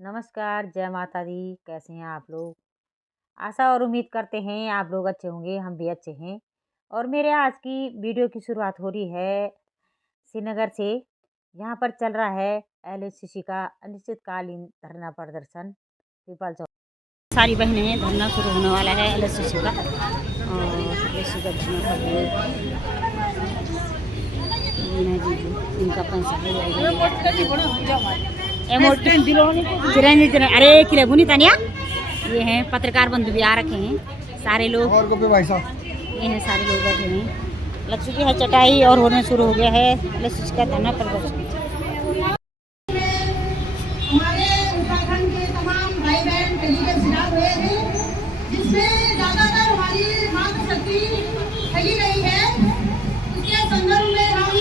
नमस्कार, जय माता दी। कैसे हैं आप लोग? आशा और उम्मीद करते हैं आप लोग अच्छे होंगे, हम भी अच्छे हैं। और मेरे आज की वीडियो की शुरुआत हो रही है श्रीनगर से। यहाँ पर चल रहा है एलएचसीसी का अनिश्चितकालीन धरना प्रदर्शन पीपल चौक। सारी बहनें हैं, धरना शुरू होने वाला है एलएचसीसी का। और एलएचसीसी का धरना इनका पैसा अरे किले बुनी तानिया, ये हैं पत्रकार बंधु भी आ रखे हैं सारे लोग। और ये हैं सारे लोग बैठे हैं। लग चुकी है चटाई और होने शुरू हो गया है एलएचसीसी का धरना प्रदर्शन। हमारे उत्तराखंड के तमाम भाई बहन फिजिकल शिकार हुए हैं, जिसमें ज्यादातर हमारी मातृशक्ति ठगी गई है। उसके संदर्भ में हम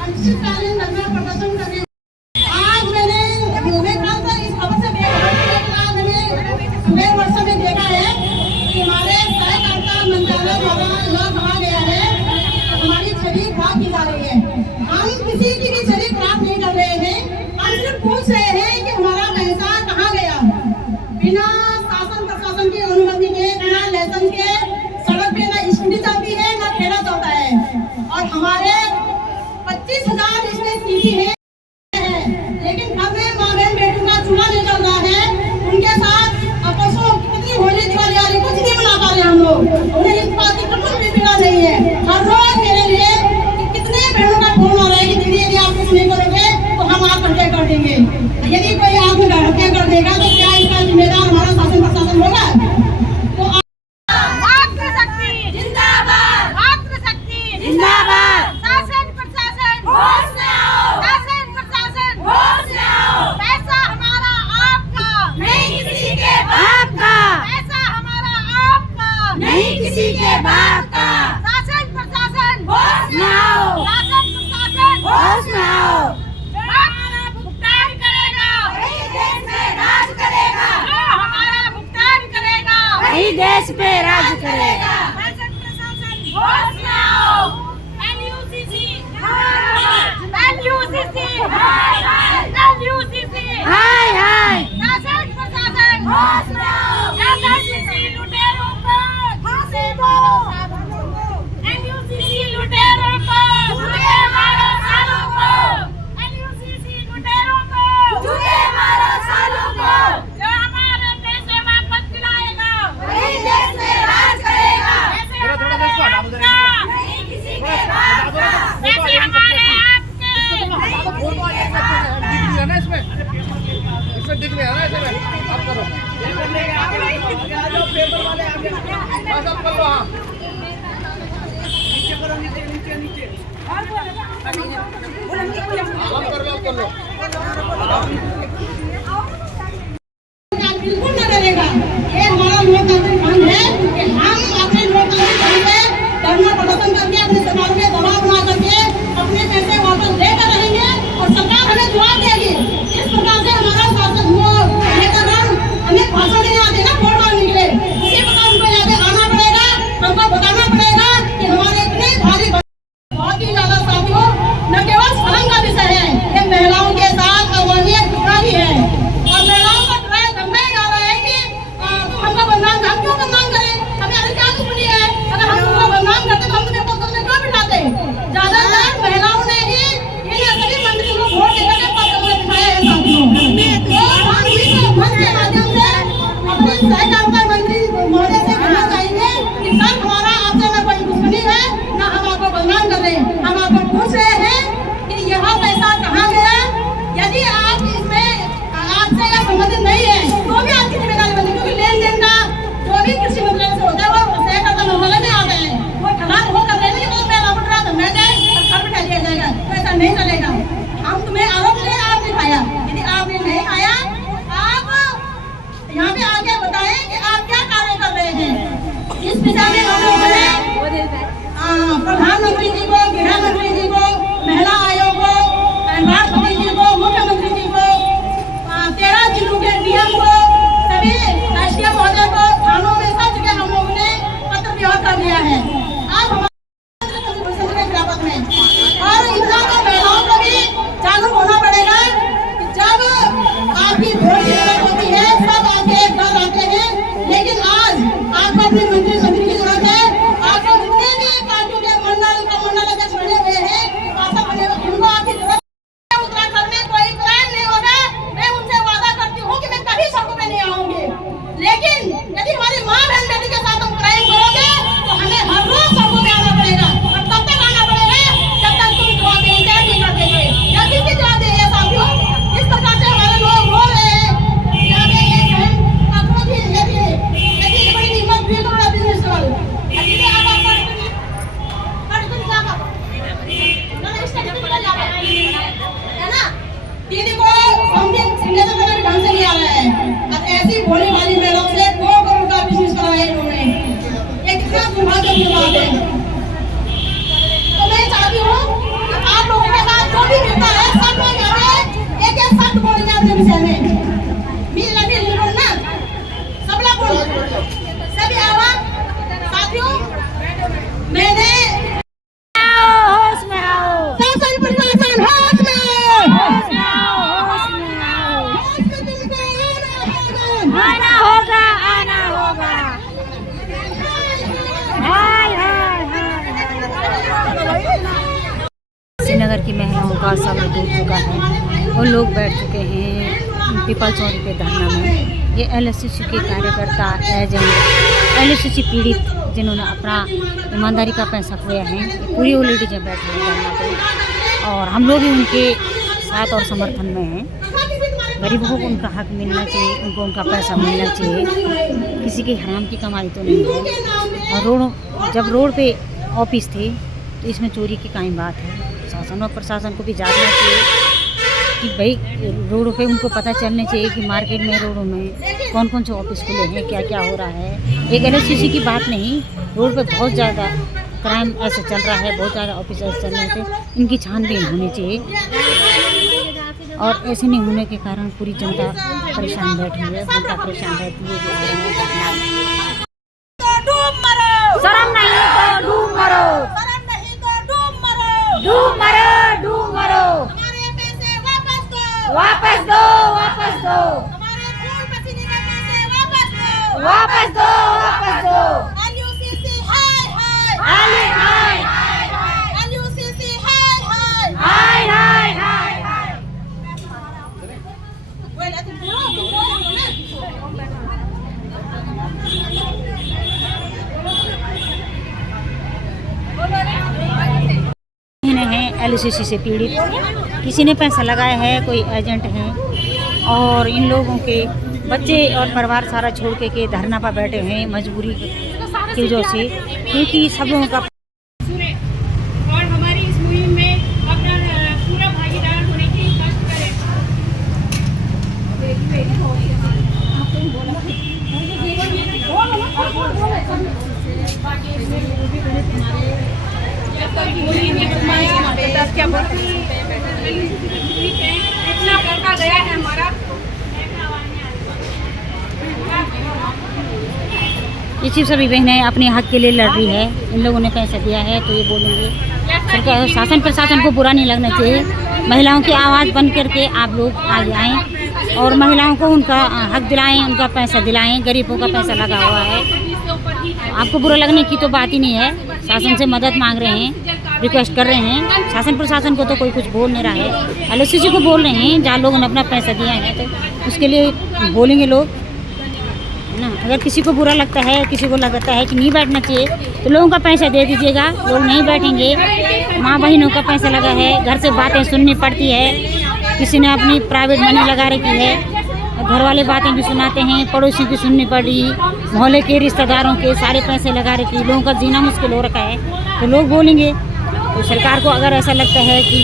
अनिश्चितकालीन धरना प्रदर्शन कर रहे हैं। आज मैंने इस खबर से सुबह वर्षा में देखा है कि हमारे सहकारिता मंत्रालय द्वारा यह कहा गया है हमारी छवि खराब की जा रही है। हम किसी की भी छवि खराब नहीं कर रहे हैं, हम सिर्फ पूछ रहे हैं कि हमारा पैसा कहाँ गया। बिना शासन प्रशासन की अनुमति के, बिना लाइसेंस के सड़क पे ना स्कूटी चलती है ना ठेला चलता है। और हमारे 25,000 इसमें सीटी है, लेकिन घर में माँ बहन बेटों का चूल्हा नहीं चल रहा है। उनके साथ परसों कितनी होली दिवाली आ रही, कुछ नहीं मना पा रहे हम लोग। उन्हें इस बात की बिल्कुल भी पीड़ा नहीं है। हर रोज मेरे लिए कितने बहनों का फोन आ रहा है कि दीदी यदि आप कुछ नहीं करोगे तो हम आप हत्या कर देंगे। यदि कोई आपको हत्या कर देगा तो क्या इसका जिम्मेदार हमारा शासन प्रशासन होगा? तो मातृशक्ति जिंदाबाद, मातृशक्ति जिंदाबाद, शासन प्रशासन होश में आओ, शासन प्रशासन होश में आओ। पैसा हमारा आपका नहीं किसी के बाप का, पैसा हमारा आपका नहीं किसी के बाप का। शासन प्रशासन होश में आओ, शासन प्रशासन होश में आओ। हमारा भुगतान करेगा वही देश में राज करेगा, जो हमारा भुगतान करेगा वही देश पे राज करेगा। शासन प्रशासन होश में आओ। एलयूसीसी एलयूसीसी एलयूसीसी हाय हाय। शासन प्रशासन होश में आओ। एलयूसीसी लुटेरों को फांसी दो, एलयूसीसी लुटेरों को जूते मारो सालों को, एलयूसीसी लुटेरों को जूते मारो सालों को। जो हमारे पैसे वापस दिलाएगा वही देश में राज करेगा। पैसे हमारे आपका नहीं किसी के बाप का, पैसे हमारे आपके। इसमें दिख रहे हैं ना, ऐसे में आप करो, पेपर वाले आगे बस आप कर लो। हाँ नीचे करो, नीचे नीचे नीचे आप कर लो, आप कर लो। बिल्कुल न डरेगा। ये हमारा लोकतांत्रिक ढंग है कि हम अपने लोकतांत्रिक ढंग से धरना प्रदर्शन करके अपने समाज में दबाव बना करके अपने पैसे वापस लेकर रहेंगे और सरकार हमें जवाब देगी। इस प्रकार से हमारा शासक नेतागण हमें भाषण देने आते ना वोट मांगने के लिए, इसी प्रकार उनको यहाँ आना पड़ेगा, हमको बताना पड़ेगा कि हमारे इतने भारी बहुत ही ज्यादा साथियों न केवल शर्म का विषय है, ये महिलाओं के साथ अमानवीय घटना भी है। और महिलाओं का ट्रायल धमकाया जा रहा है कि हमको बदनाम, हम क्यों बदनाम करें, हमें अभी क्या दुश्मनी है? अगर हम तुमको बदनाम करते तो हम तुम्हें पद में क्यों बिठाते? ज्यादातर महिलाओं ने ही इन सभी मंत्री को वोट देकर के पद में बिठाया है साथियों। तो हम इस मंच के माध्यम से अपने सहकारिता मंत्री महोदय से कहना चाहेंगे कि सर हमारा आपसे न कोई दुश्मनी है, न हम आपको बदनाम कर रहे हैं। हम आपको पूछ रहे हैं कि यह पैसा कहाँ गया। यदि आप इसमें आपसे यह संबंधित नहीं है तो भी आपकी जिम्मेदारी बनती है, क्योंकि लेन देन का जो भी कृषि मंत्रालय से होता है वो सहकारिता मंत्रालय में आता है। वो ठलान वो कर रहे हैं कि मैं लौट रहा था मैं जाए और घर बिठा दिया जाएगा, तो ऐसा नहीं चलेगा। हम तुम्हें आरोप ले आपने खाया, यदि आपने नहीं खाया आप यहाँ पे आके बताएं कि आप क्या कार्य कर रहे हैं। इस दिशा में हम लोगों ने प्रधानमंत्री जी को, गृह मंत्री जी को, महिला आयोग को, राष्ट्रपति जी को, मुख्यमंत्री जी को, 13 जिलों के डीएम को, सभी राष्ट्रीय महोदय को, थानों में सब जगह हम लोगों ने पत्र व्यवहार कर दिया है। अब हमारे खिलाफत में और इतना तो महिलाओं को भी जागरूक होना पड़ेगा कि जब आपकी उनका सब्र टूट चुका है। वो लोग बैठ चुके हैं पीपल चौरी पे धरना में। ये LSCC के कार्यकर्ता एजेंट, LSCC पीड़ित जिन्होंने अपना ईमानदारी का पैसा खोया है, पूरी वो लेडीजें बैठे हैं धरना पे, और हम लोग भी उनके साथ और समर्थन में हैं। गरीबों को उनका हक मिलना चाहिए, उनको उनका पैसा मिलना चाहिए, किसी की हराम की कमाई तो नहीं है। और जब रोड पे ऑफिस थे तो इसमें चोरी की कायम बात है। शासन और प्रशासन को भी जानना चाहिए कि भाई रोडों पे उनको पता चलना चाहिए कि मार्केट में, रोडों में कौन कौन से ऑफिस खुले हैं, क्या क्या हो रहा है। एक LSCC की बात नहीं, रोड पे बहुत ज़्यादा क्राइम ऐसे चल रहा है, बहुत ज़्यादा ऑफिस ऐसे चल रहे थे, इनकी छानबीन होनी चाहिए। और ऐसे नहीं होने के कारण पूरी जनता परेशान बैठी है, जनता परेशान रहती है। शर्म नहीं तो डूब मरो, डूब मरो, डूब मरो, हमारे पैसे वापस दो, वापस दो, वापस दो, हमारे खून पसीने के पैसे वापस दो, वापस दो, वापस दो। LUCC हाय हाय, हाय हाय, LUCC हाय हाय, हाय हाय, हाय हाय। बोला तुम बोलो ना। हैं LSCC से पीड़ित, किसी ने पैसा लगाया है, कोई एजेंट हैं, और इन लोगों के बच्चे और परिवार सारा छोड़ के धरना पर बैठे हैं मजबूरी की वजह से, क्योंकि सब लोगों का और हमारी इस मुहिम में अपना पूरा भागीदार होने की कष्ट करें। इतना पैसा गया है हमारा। ये चीज़ सभी बहनें अपने हक के लिए लड़ रही है। इन लोगों ने पैसा दिया है तो ये बोलेंगे, सरकार शासन प्रशासन को बुरा नहीं लगना चाहिए। महिलाओं की आवाज़ बन करके आप लोग आगे आएँ और महिलाओं को उनका हक दिलाएं, उनका पैसा दिलाएं। गरीबों का पैसा लगा हुआ है, आपको बुरा लगने की तो बात ही नहीं है। शासन से मदद मांग रहे हैं, रिक्वेस्ट कर रहे हैं। शासन प्रशासन को तो कोई कुछ बोल नहीं रहा है, LSCC को बोल रहे हैं, जहाँ लोगों ने अपना पैसा दिया है तो उसके लिए बोलेंगे लोग, है ना। अगर किसी को बुरा लगता है, किसी को लगता है कि नहीं बैठना चाहिए, तो लोगों का पैसा दे दीजिएगा। लोग नहीं बैठेंगे, माँ बहनों का पैसा लगा है, घर से बातें सुननी पड़ती है, किसी ने अपनी प्राइवेट मनी लगा रखी है, घर वाले बातें भी सुनाते हैं, पड़ोसी की सुननी पड़ी, मोहल्ले के रिश्तेदारों के सारे पैसे लगा रखी, लोगों का जीना मुश्किल हो रखा है, तो लोग बोलेंगे। तो सरकार को अगर ऐसा लगता है कि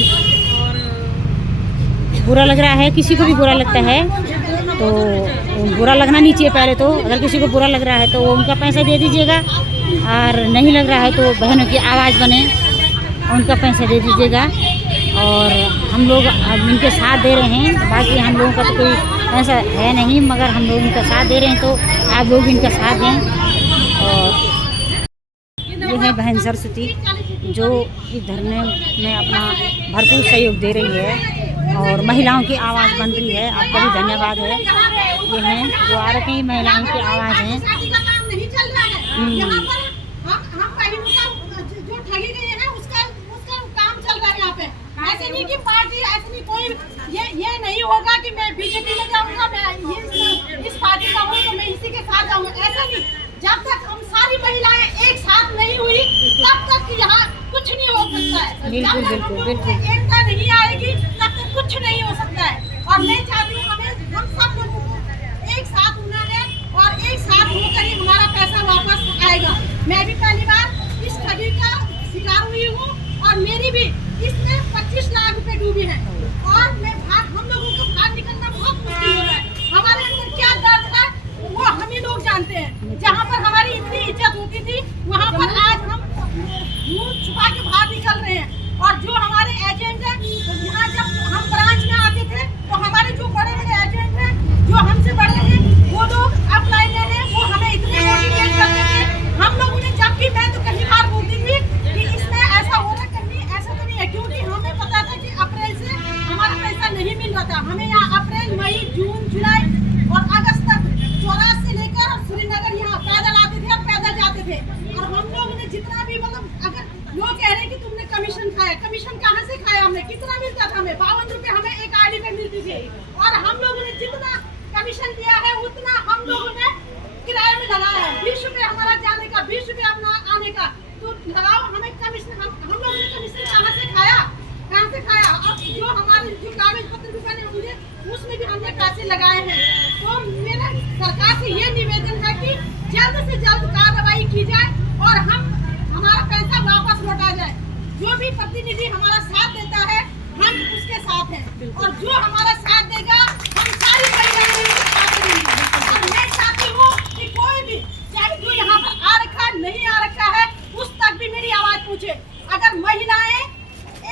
बुरा लग रहा है, किसी को भी बुरा लगता है, तो बुरा लगना नहीं चाहिए पहले तो। अगर किसी को बुरा लग रहा है तो वो उनका पैसा दे दीजिएगा, और नहीं लग रहा है तो बहनों की आवाज़ बने, उनका पैसा दे दीजिएगा। और हम लोग इनके साथ दे रहे हैं, बाकी हम लोगों का तो कोई ऐसा है नहीं, मगर हम लोग इनका साथ दे रहे हैं, तो आप लोग इनका साथ दें। और ये है बहन सरस्वती जो इस धरने में अपना भरपूर सहयोग दे रही है और महिलाओं की आवाज़ बन रही है। आपका भी धन्यवाद है। ये हैं जो आ रखे हैं, महिलाओं की आवाज़ है। नहीं चल रहा है यहाँ पर, हम बहनों का जो ठगी गए हैं उसका काम चल रहा है यहाँ पे। ऐसे नहीं कि पार्टी, ऐसे नहीं कोई ये नहीं होगा कि मैं BJP में जाऊँगा, मैं इस पार्टी का हूँ तो मैं इसी के साथ जाऊँगा, ऐसा नहीं। जब तक हम सारी महिलाएं एक साथ नहीं हुई तब तक यहाँ कुछ नहीं हो सकता है। बिल्कुल बिल्कुल बिल्कुल एकता नहीं आएगी तब तक कुछ नहीं हो सकता है। और मैं चाहती हूँ हम सब लोगों को एक साथ होना है और एक साथ होकर ही हमारा पैसा वापस आएगा। मैं भी पहली बार इस ठगी का शिकार हुई हूँ और मेरी भी इसमें 25 लाख रुपए डूबी है और हम लोगों को बाहर निकलना बहुत मुश्किल हो रहा है। हमारे अंदर क्या दर्द है वो हम ही लोग जानते हैं। जहाँ पर हमारी इतनी इज्जत होती थी वहाँ पर आज हम मुंह छुपा के बाहर निकल रहे हैं। और जो हमारे एजेंट हैं, यहाँ जब हम ब्रांच में आते थे तो हमारे जो बड़े लगाए हैं। तो मेरा सरकार से ये निवेदन है कि जल्द से जल्द कार्रवाई की जाए और हमारा पैसा वापस लौटा जाए। जो भी प्रतिनिधि हमारा साथ देता है हम उसके साथ हैं और जो हमारा साथ देगा हम सारी महिलाएं उसके साथ देंगे। और मैं चाहती हूँ कि कोई भी चाहे जो यहाँ पर आ रखा नहीं आ रखा है उस तक भी मेरी आवाज पहुँचे। अगर महिलाएं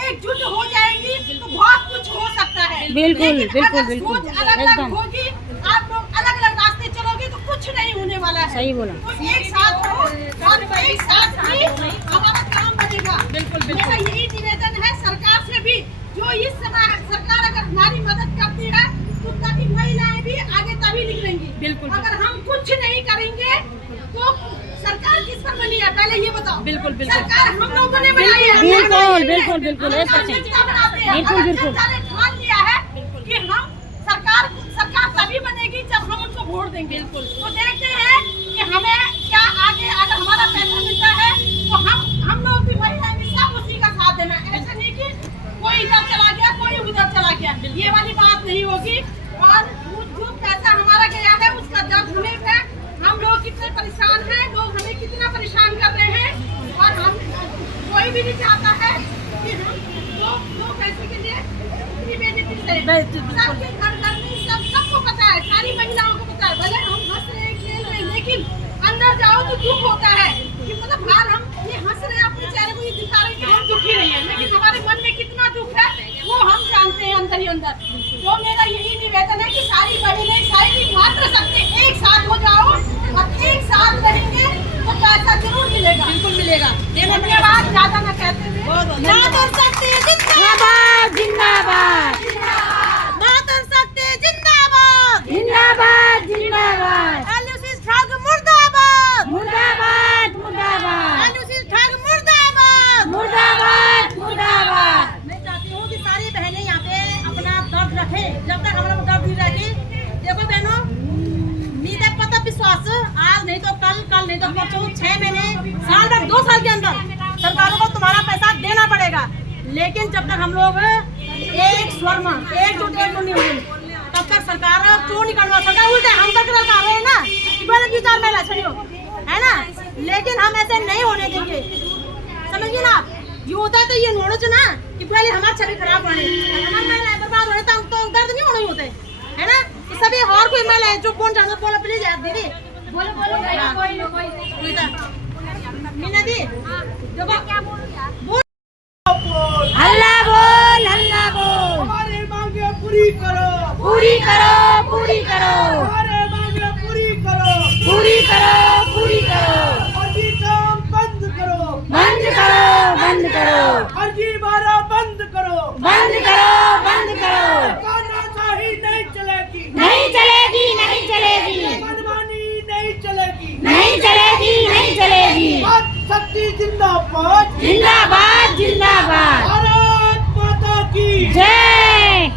एकजुट हो जाएंगी तो बहुत कुछ हो सकता है। बिल्कुल, लेकिन बिल्कुल, अगर बिल्कुल, सोच अलग अलग एकदम। होगी, आप लोग अलग अलग रास्ते चलोगे तो कुछ नहीं होने वाला है। सही बोला। तो एक साथ हो और एक साथ ही हमारा काम बनेगा। मेरा यही निवेदन है सरकार से भी, जो इस समय सरकार अगर हमारी मदद करती है तो तभी महिलाएं भी आगे तभी निकलेंगी। अगर हम कुछ नहीं करेंगे तो सरकार किस पर बनी है पहले ये बताओ। बिल्कुल सरकार हम लोगों ने बनाई है। बिल्कुल, बिल्कुल, बिल्कुल, हम 100%। जनता बनाते हैं। बिल्कुल, अगर बिल्कुल। जनता ने ठान लिया है कि हम सरकार तभी बनेगी जब हम उनको वोट देंगे। तो देखते हैं कि हमें क्या आगे अगर हमारा पैसा मिलता है तो हम लोग भी महिलाएं भी सब उसी का साथ देना। ऐसा नहीं कि कोई इधर चला गया कोई उधर चला गया, ये वाली बात नहीं होगी। और जो पैसा हमारा गया है उसका दर्द हमें है। हम लोग कितने परेशान हैं, लोग हमें कितना परेशान कर रहे हैं और हम कोई भी नहीं चाहता है कि हम दो पैसे के लिए निवेदित सबके घर घर में सबको पता है, सारी महिलाओं को पता है। भले हम हंस रहे हैं खेल रहे हैं लेकिन अंदर जाओ तो दुख होता है कि मतलब बाहर हम ये हंस रहे हैं अपने चेहरे को ये दिखा रहे हैं कि हम दुखी नहीं है, लेकिन हमारे मन में कितना दुख है वो हम जानते हैं अंदर ही अंदर। तो मेरा यही निवेदन है कि सारी बहनें सारी मात्र शक्ति एक साथ हो जाओ और एक साथ रहेंगे तो पैसा जरूर मिलेगा। बिल्कुल मिलेगा। धन्यवाद। ज्यादा न कहते हुए मातृ शक्ति जिंदाबाद जिंदाबाद, मातृ शक्ति जिंदाबाद जिंदाबाद, जिंदाबाद, एलयूसी ठग मुर्दाबाद मुर्दाबाद, मुर्दाबाद, एलयूसी ठग मुर्दाबाद मुर्दाबाद, मुर्दाबाद। मैं चाहती हूँ कि सारी बहनें यहाँ पे अपना दर्द रखें। जब तक हमारा दर्द नहीं रखे, देखो बहनों नीति पता विश्वास आज नहीं तो कल, कल नहीं तो परसों, 6 महीने साल भर 2 साल के अंदर सरकारों को तुम्हारा पैसा देना पड़ेगा। लेकिन जब तक हम लोग एक स्वर में एकजुट नहीं होंगे तब तक सरकार क्यों नहीं करवा सकता। उल्टे हम तक कर रहे हैं ना कि पहले विचार में लक्षण है ना, लेकिन हम ऐसे नहीं होने देंगे। समझिए ना, ये होता है तो ये नोड़ो ना कि पहले हमारी छवि खराब होने हमारे महिलाएं बर्बाद होने तो दर्द नहीं होने होते है ना। कि सभी और कोई महिला है जो कौन जानता बोलो प्लीज यार दीदी बोलो मीना दी देखो क्या बोल हल्ला बोल, हल्ला बोल, हमारे मांगे पूरी करो, पूरी करो, पूरी करो, हमारे मांगे पूरी करो, पूरी करो, पूरी करो, फर्जी काम बंद करो, बंद करो, बंद करो, फर्जी मारा बंद करो, बंद करो, बंद करो। तानाशाही नहीं चलेगी, नहीं चलेगी, नहीं चलेगी, मनमानी नहीं चलेगी, नहीं चलेगी, नहीं चलेगी। मातृ शक्ति जिंदाबाद, जिंदाबाद, जिंदाबाद, भारत माता की जय।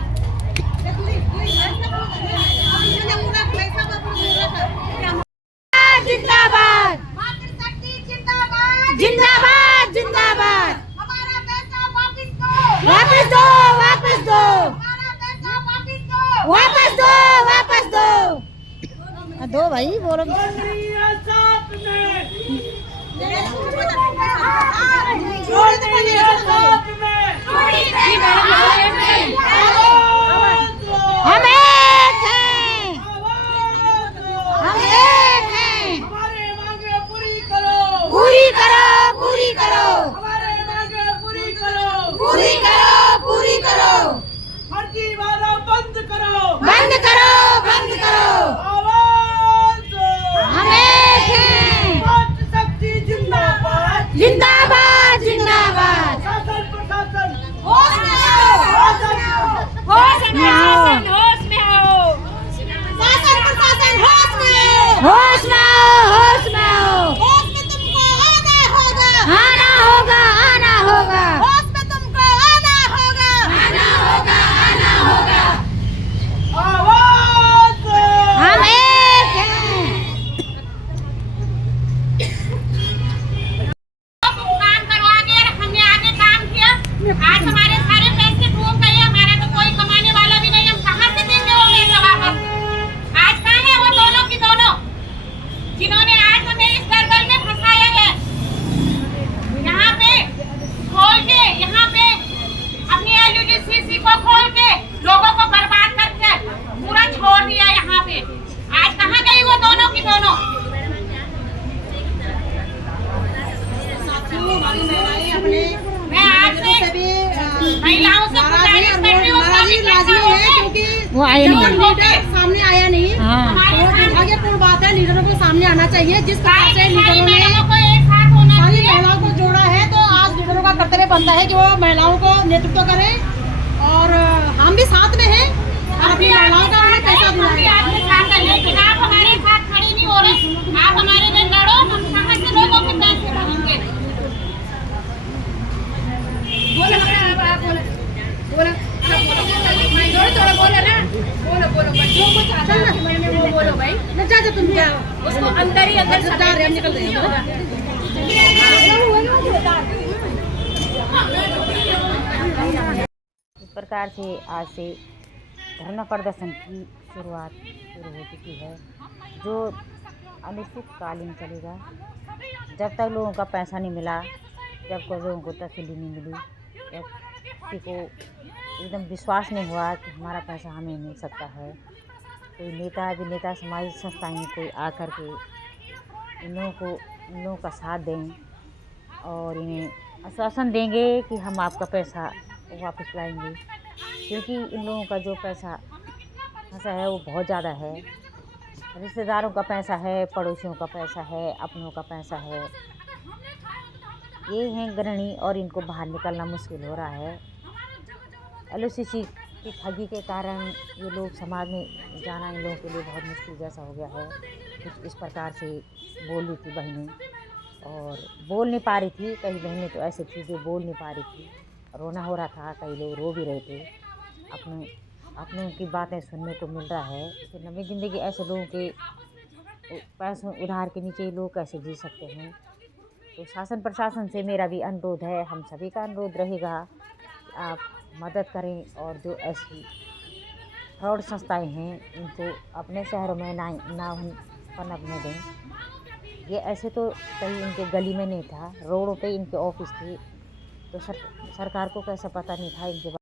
जिंदाबाद, मातृ शक्ति जिंदाबाद जिंदाबाद, जिंदाबाद। हमारा पैसा वापस दो वापस दो, वापस दो, हमारा पैसा वापस दो वापस दो, वापस दो। दो भाई बोलो। दुनिया साथ में, छोड़ दे दुनिया साथ में, हम एक हैं, आवाज दो, हम एक हैं। हमारे मांगे पूरी करो, पूरी करो, पूरी करो, हमारे मांगे पूरी करो, पूरी करो, पूरी करो, फर्जी वाला बंद करो, बंद करो, बंद करो। आवाज दो, हम एक हैं। मातृ शक्ति जिंदाबाद, जिंदाबाद, जिंदाबाद। शासन प्रशासन होश में रहो, शासन होश वो आए नहीं। लीडर सामने आया नहीं। हाँ। वो दुर्भाग्यपूर्ण बात है, लीडरों को सामने आना चाहिए। जिस प्रकार से लीडरों ने सारी महिलाओं को जोड़ा है, तो आज लीडरों का कर्तव्य बनता है कि वो महिलाओं को नेतृत्व करें। और हम भी साथ में हैं और अपनी महिलाओं का उन्हें पैसा दिलाएं। आप हमारे साथ खड़ी नहीं हो रहे, आप हमारे लिए लड़ो, हम कहाँ से लोगों के पैसे भरेंगे। बोलो भाई, जा तुम क्या उसको अंदर ही अंदर जा रहे हम निकल रहे हैं। इस प्रकार से आज से धरना प्रदर्शन की शुरुआत शुरू हो चुकी है, जो अनिश्चितकालीन चलेगा। जब तक लोगों का पैसा नहीं मिला, जब तक लोगों को तसल्ली नहीं मिली, जब किसी को एकदम विश्वास नहीं हुआ कि हमारा पैसा हमें मिल सकता है, कोई नेता अभिनेता सामाजिक संस्थाएं कोई आकर के इन लोगों का साथ दें और इन्हें आश्वासन देंगे कि हम आपका पैसा वापस लाएंगे। क्योंकि इन लोगों का जो पैसा फंसा है वो बहुत ज़्यादा है। रिश्तेदारों का पैसा है, पड़ोसियों का पैसा है, अपनों का पैसा है। ये हैं गृहिणी और इनको बाहर निकलना मुश्किल हो रहा है। LOCC की ठगी के कारण ये लोग समाज में जाना इन लोगों के लिए बहुत मुश्किल जैसा हो गया है। कुछ इस प्रकार से बोल रही थी बहनें और बोल नहीं पा रही थी। कई बहनें तो ऐसे थी जो बोल नहीं पा रही थी, रोना हो रहा था, कई लोग रो भी रहे थे। अपने की बातें सुनने को मिल रहा है कि नई ज़िंदगी ऐसे लोगों के पैसों उधार के नीचे लोग कैसे जी सकते हैं। तो शासन प्रशासन से मेरा भी अनुरोध है, हम सभी का अनुरोध रहेगा कि आप मदद करें और जो ऐसी फ्रॉड संस्थाएं हैं इनको अपने शहरों में ना पनपने दें। ये ऐसे तो कहीं इनके गली में नहीं था, रोडों पे इनके ऑफिस थे, तो सरकार को कैसा पता नहीं था इनके